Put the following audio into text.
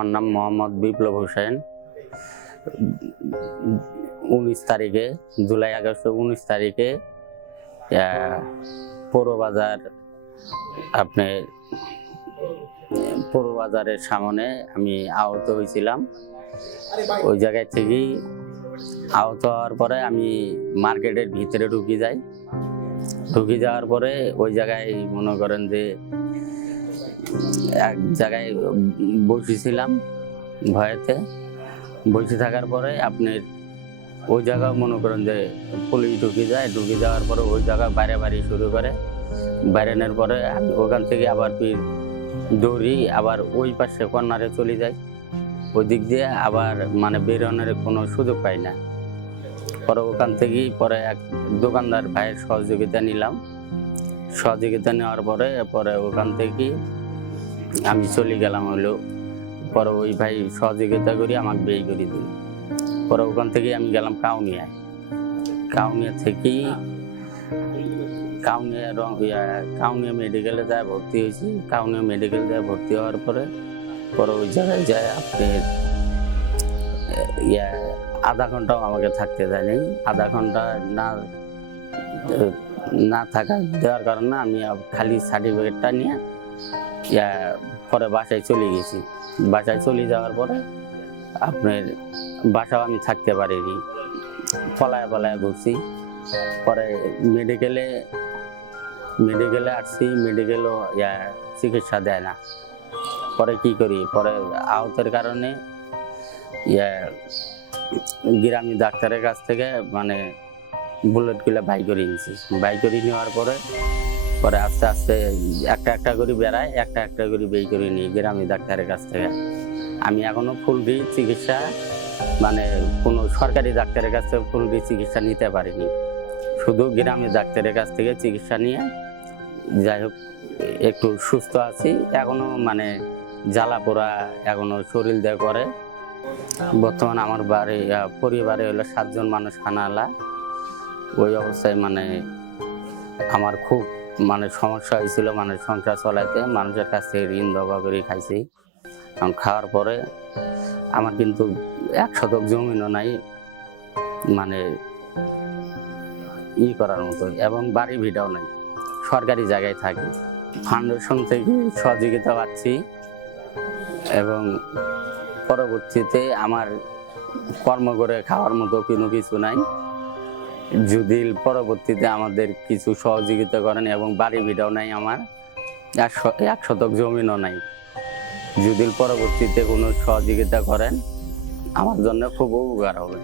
আমার নাম মোহাম্মদ বিপ্লব হোসেন। উনিশ তারিখে, জুলাই আগস্ট উনিশ তারিখে পৌরবাজার আপনি পৌরবাজারের সামনে আমি আহত হয়েছিলাম। ওই জায়গায় থেকেই আহত হওয়ার পরে আমি মার্কেটের ভিতরে ঢুকে যাই। ঢুকে যাওয়ার পরে ওই জায়গায় মনে করেন যে এক জায়গায় বসেছিলাম ভয়েতে। বসে থাকার পরে আপনার ওই জায়গা মনে করেন যে পুলিশ ঢুকে যায়, ঢুকে যাওয়ার পরে ওই জায়গায় বাইরে বাড়ি শুরু করে। বাইরানোর পরে আমি ওখান থেকে আবার ফির দৌড়ি, আবার ওই পাশে কর্নারে চলে যাই। ওই দিক দিয়ে আবার মানে বেরোনোর কোনো সুযোগ পাই না। পরে ওখান থেকেই পরে এক দোকানদার ভাইয়ের সহযোগিতা নিলাম। সহযোগিতা নেওয়ার পরে পরে ওখান থেকে আমি চলে গেলাম হলো। পরে ওই ভাই সহযোগিতা করি, আমাকে বিয়ে করে দিল। পরে ওখান থেকে আমি গেলাম কাউনিয়ায়। কাউনিয়া থেকেই কাউনিয়া রং কাউনিয়া মেডিকেলে যায়, ভর্তি হয়েছি। কাউনিয়া মেডিকেল যায়, ভর্তি হওয়ার পরে পরে ওই জায়গায় যায়, আপনি, ইয়া, আধা ঘন্টাও আমাকে থাকতে দেয়নি আধা ঘণ্টা না না থাকা দেওয়ার কারণে আমি খালি সার্টিফিকেটটা নিয়ে পরে বাসায় চলে গেছি। বাসায় চলে যাওয়ার পরে আপনার বাসাও আমি থাকতে পারিনি। পলায় পলায় ঘুরছি। পরে মেডিকেলে মেডিকেলে আসছি। মেডিকেলও ইয়া, চিকিৎসা দেয় না। পরে কি করি? পরে আহতের কারণে, ইয়া গ্রামী ডাক্তারের কাছ থেকে মানে বুলেটগুলো বাই করে নিয়েছি। বাই করে নেওয়ার পরে পরে আস্তে আস্তে একটা একটা করে বেড়ায়, একটা একটা করে বেই করে নিই গ্রামী ডাক্তারের কাছ থেকে। আমি এখনও ফুল ফুলবি চিকিৎসা মানে কোনো সরকারি ডাক্তারের কাছ থেকে ফুলবি চিকিৎসা নিতে পারিনি। শুধু গ্রামে ডাক্তারের কাছ থেকে চিকিৎসা নিয়ে যাই হোক, একটু সুস্থ আছি। এখনও মানে জ্বালা পোড়া এখনও শরীর দেয় করে। বর্তমান আমার বাড়ি পরিবারে হলো সাতজন মানুষ খানালা ওই অবস্থায় মানে আমার খুব মানে সমস্যা হয়েছিল মানে সংসার চলাইতে মানুষের কাছ থেকে ঋণ দবা করে খাইছি। কারণ খাওয়ার পরে আমার কিন্তু এক শতক জমিনও নাই মানে ই করার মতো, এবং বাড়ি ভিটাও নাই। সরকারি জায়গায় থাকি। ফাউন্ডেশন থেকে সহযোগিতা পাচ্ছি, এবং পরবর্তীতে আমার কর্ম করে খাওয়ার মতো কোনো কিছু নাই। যদি পরবর্তীতে আমাদের কিছু সহযোগিতা করেন এবং বাড়ি ভিড়াও নাই আমার এক শতক জমিনও নাই। যদি পরবর্তীতে কোনো সহযোগিতা করেন, আমার জন্য খুব উপকার হবে।